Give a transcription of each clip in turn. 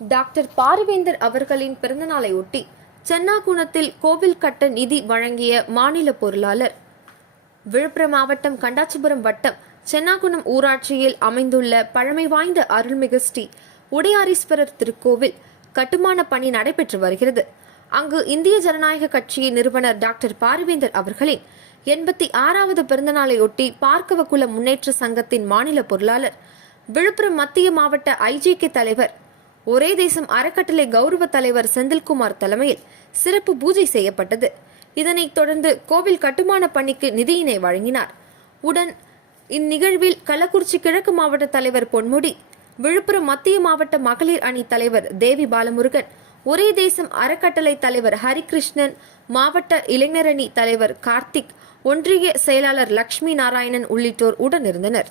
Doctor Parivendhar அவர்களின் பிறந்தநாளையொட்டி சென்னாகுணத்தில் கோவில் கட்ட நிதி வழங்கிய மாநில பொருளாளர். விழுப்புரம் மாவட்டம் கண்டாச்சிபுரம் வட்டம் சென்னாகுணம் ஊராட்சியில் அமைந்துள்ள பழமை வாய்ந்த அருள்மிகு ஸ்ரீ உடையாரீஸ்வரர் திருக்கோவில் கட்டுமான பணி நடைபெற்று வருகிறது. அங்கு இந்திய ஜனநாயக கட்சியின் நிறுவனர் டாக்டர் பாரிவேந்தர் அவர்களின் எண்பத்தி ஆறாவது பிறந்தநாளையொட்டி பார்க்கவகுல முன்னேற்ற சங்கத்தின் மாநில பொருளாளர். விழுப்புரம் மத்திய மாவட்ட ஐஜேகே தலைவர் ஒரே தேசம் அறக்கட்டளை கௌரவ தலைவர் செந்தில்குமார் தலைமையில் சிறப்பு பூஜை செய்யப்பட்டது. இதனைத் தொடர்ந்து கோவில் கட்டுமான பணிக்கு நிதியினை வழங்கினார். உடன் இந்நிகழ்வில் கள்ளக்குறிச்சி கிழக்கு மாவட்ட தலைவர் பொன்முடி விழுப்புரம் மத்திய மாவட்ட மகளிர் அணி தலைவர் தேவி பாலமுருகன் ஒரே தேசம் அறக்கட்டளை தலைவர் ஹரிகிருஷ்ணன் மாவட்ட இளைஞரணி தலைவர் கார்த்திக் ஒன்றிய செயலாளர் லக்ஷ்மி நாராயணன் உள்ளிட்டோர் உடனிருந்தனர்.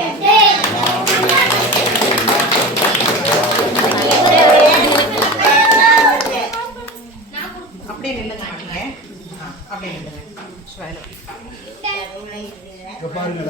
அப்படியே நீங்க ஆ, அப்படியே இங்க பாருங்க